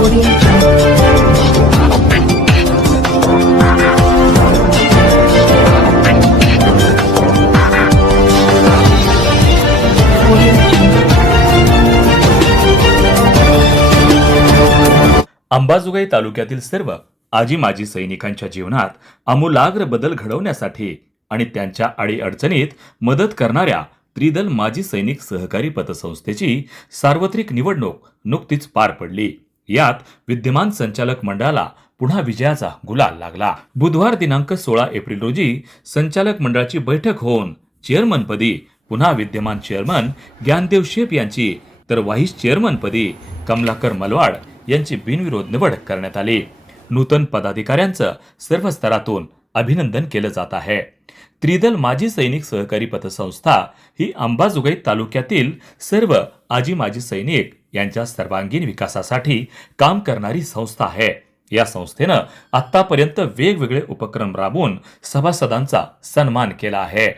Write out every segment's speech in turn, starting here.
अंबाजोगाई तालुक्यातील सर्व आजी माजी सैनिकांच्या जीवनात आमूलाग्र बदल घडवण्यासाठी आणि त्यांच्या अडीअडचणीत मदत करणाऱ्या त्रिदल माजी सैनिक सहकारी पतसंस्थेची सार्वत्रिक निवडणूक नुकतीच पार पडली। यात विद्यमान संचालक मंडळाला पुन्हा विजयाचा गुलाल लागला। बुधवार दिनांक 16 एप्रिल रोजी संचालक मंडळाची बैठक होऊन चेअरमनपदी पुन्हा विद्यमान चेअरमन ज्ञानदेव शेप यांची तर व्हाईस चेअरमनपदी कमलाकर मलवाड यांची बिनविरोध निवड करण्यात आली। नूतन पदाधिकाऱ्यांचं सर्व स्तरातून अभिनंदन केलं जात आहे। त्रिदल माजी सैनिक सहकारी पतसंस्था ही अंबाजोगाई तालुक्यातील सर्व आजी माजी सैनिक यांच्या सर्वांगीण विकासासाठी काम करणारी संस्था आहे। या संस्थेनं आतापर्यंत वेगवेगळे उपक्रम राबवून सभासदांचा सन्मान केला आहे।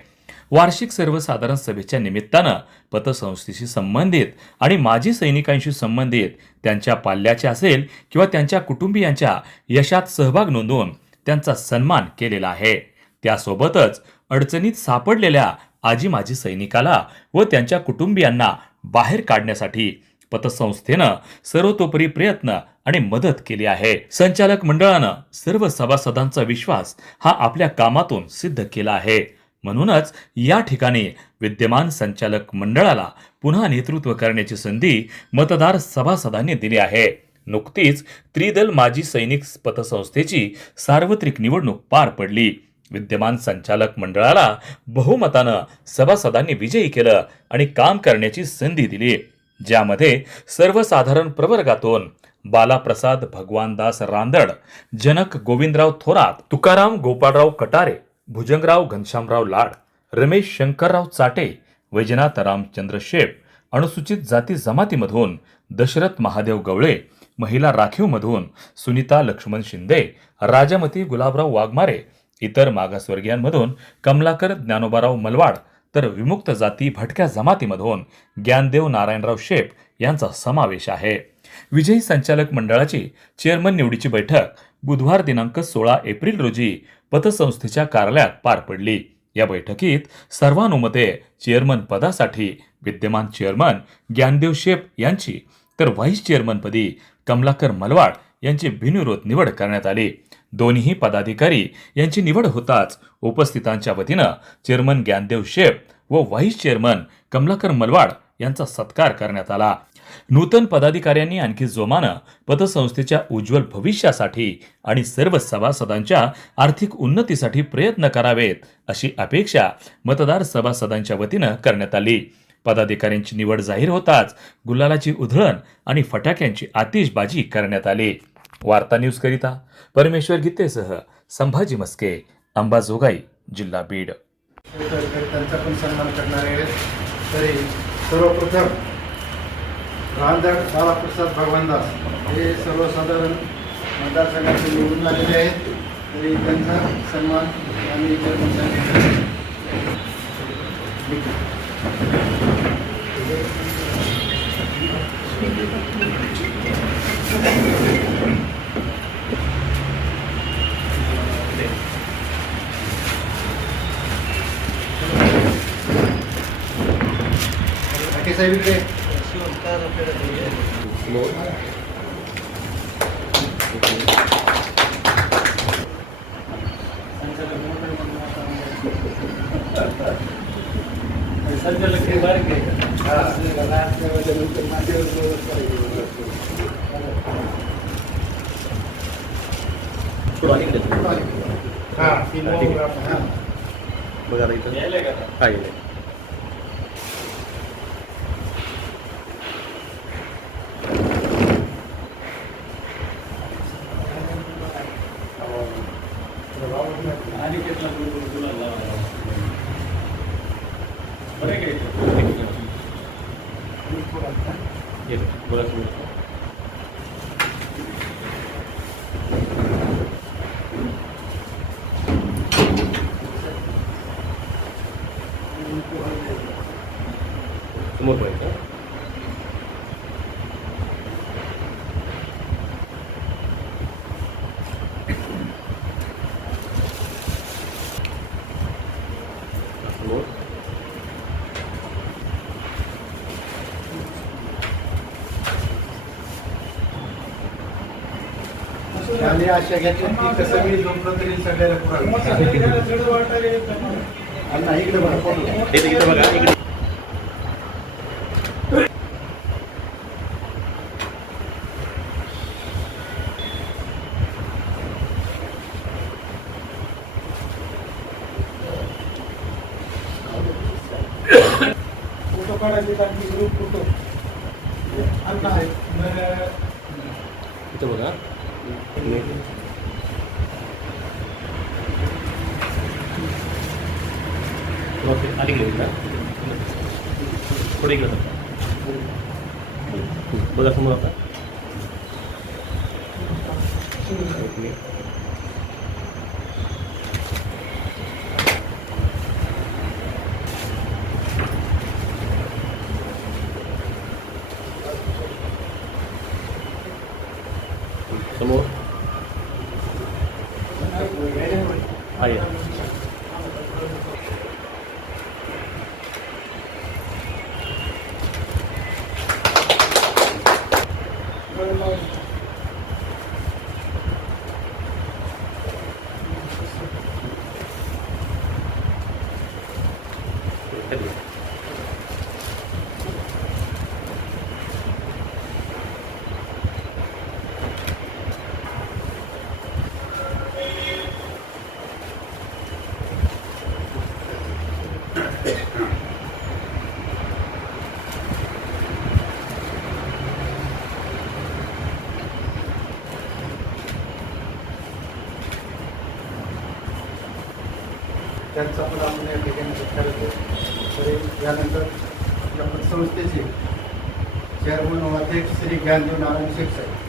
वार्षिक सर्वसाधारण सभेच्या निमित्तानं पतसंस्थेशी संबंधित आणि माजी सैनिकांशी संबंधित त्यांच्या पाल्याचे असेल किंवा त्यांच्या कुटुंबियांच्या यशात सहभाग नोंदवून त्यांचा सन्मान केलेला आहे। त्यासोबतच अडचणीत सापडलेल्या आजी माजी सैनिकाला व त्यांच्या कुटुंबियांना बाहेर काढण्यासाठी पतसंस्थेनं सर्वतोपरी प्रयत्न आणि मदत केली आहे। संचालक मंडळानं सर्व सभासदांचा विश्वास हा आपल्या कामातून सिद्ध केला आहे। म्हणूनच या ठिकाणी विद्यमान संचालक मंडळाला पुन्हा नेतृत्व करण्याची संधी मतदार सभासदांनी दिली आहे। नुकतीच त्रिदल माजी सैनिक पतसंस्थेची सार्वत्रिक निवडणूक पार पडली। विद्यमान संचालक मंडळाला बहुमतानं सभासदांनी विजयी केलं आणि काम करण्याची संधी दिली, ज्यामध्ये सर्वसाधारण प्रवर्गातून बालाप्रसाद भगवानदास रांदड, जनक गोविंदराव थोरात, तुकाराम गोपाळराव कटारे, भुजंगराव घनश्यामराव लाड, रमेश शंकरराव चाटे, वैजनाथ रामचंद्र शेप, अनुसूचित जाती जमातीमधून दशरथ महादेव गवळे, महिला राखीवमधून सुनीता लक्ष्मण शिंदे, राजामती गुलाबराव वाघमारे, इतर मागासवर्गीयांमधून कमलाकर ज्ञानोबाराव मलवाड, तर विमुक्त जाती भटक्या जमातीमधून ज्ञानदेव नारायणराव शेप यांचा समावेश आहे। विजयी संचालक मंडळाची चेअरमन निवडीची बैठक बुधवार दिनांक 16 एप्रिल रोजी पतसंस्थेच्या कार्यालयात पार पडली। या बैठकीत सर्वानुमते चेअरमन पदासाठी विद्यमान चेअरमन ज्ञानदेव शेप यांची तर व्हाईस चेअरमनपदी कमलाकर मलवाड यांची बिनविरोध निवड करण्यात आली। दोन्ही पदाधिकारी यांची निवड होताच उपस्थितांच्या वतीनं चेअरमन ज्ञानदेव शेप व व्हाईस चेअरमन कमलाकर मलवाड यांचा सत्कार करण्यात आला। नूतन पदाधिकाऱ्यांनी आणखी जोमानं पतसंस्थेच्या उज्ज्वल भविष्यासाठी आणि सर्व सभासदांच्या आर्थिक उन्नतीसाठी प्रयत्न करावेत अशी अपेक्षा मतदार सभासदांच्या वतीनं करण्यात आली। पदाधिकाऱ्यांची निवड जाहीर होताच गुलालाची उधळण आणि फटाक्यांची आतिषबाजी करण्यात आली। वार्ता न्यूज करिता परमेश्वर गीतेसह संभाजी मस्के, अंबाजोगाई, जिल्हा बीड। त्यांचा पण सन्मान करणार आहे। तरी सर्वप्रथम रांदड बालाप्रसाद भगवानदास हे सर्वसाधारण मतदारसंघाचे निवडून आलेले आहेत, तरी त्यांचा सन्मान आम्ही साहेब इकडे आणि आशा घेतल्या की कसं मी झोपलं तरी सगळ्याला पुरावे. अण्णा इकडे बघा फोटो. इथं बघा इकडे. फोटो काढायचे आणखी ग्रुप फोटो. अण्णा इथं बघा. अलीकडे का पुढे गेलं बघा समोर आता. समोर आहे. त्यांचा पण आपण या ठिकाणी सत्कार करतो. तरी यानंतर आपण संस्थेचे चेअरमन व अध्यक्ष श्री ज्ञानदेव नारायण शेख साहेब.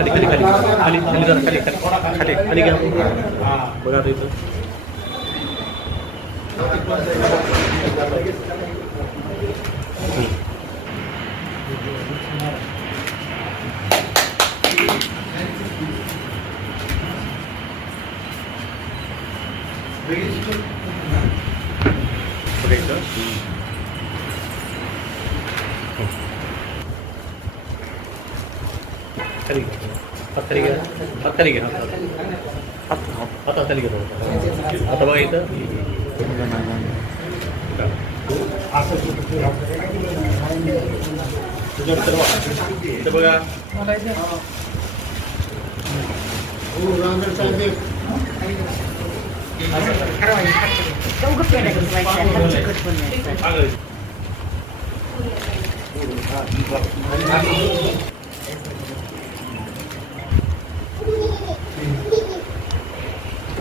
इकडे खाली खाली खाली खाली खाली जरा खाली खाली खाली खाली घ्या. बघा आता इथं बघायचं. खाली घ्या. हात खाली घ्या. हात खाली घ्या. हात खाली घ्या. आता बघा इथं इथं बघा.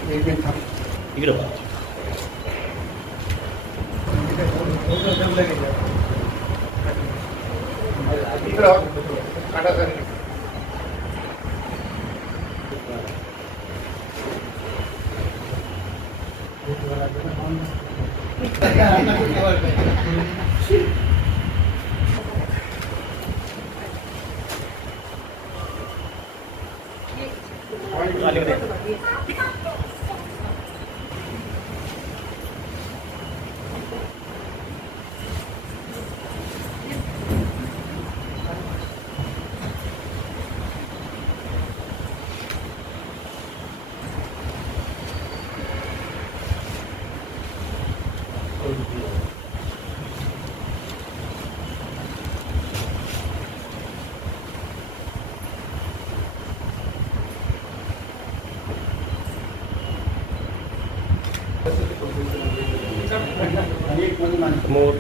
एक मिनिट थांब. इकडं बघा. इकडं काटा कर. अलीकडे. आणि एक मधून आणि. समोर.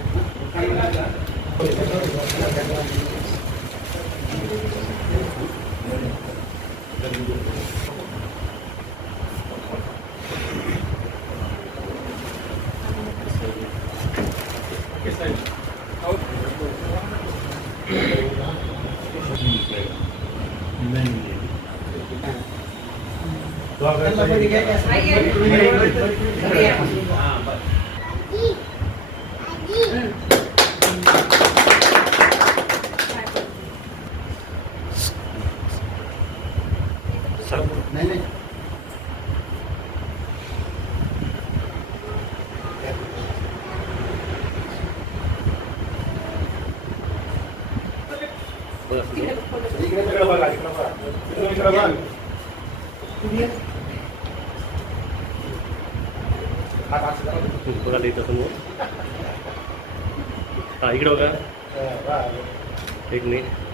नाही नाही. इकडे बघा. इकडे बघा. बघा इथं समोर. हा इकडं बघा. एक मिनिट.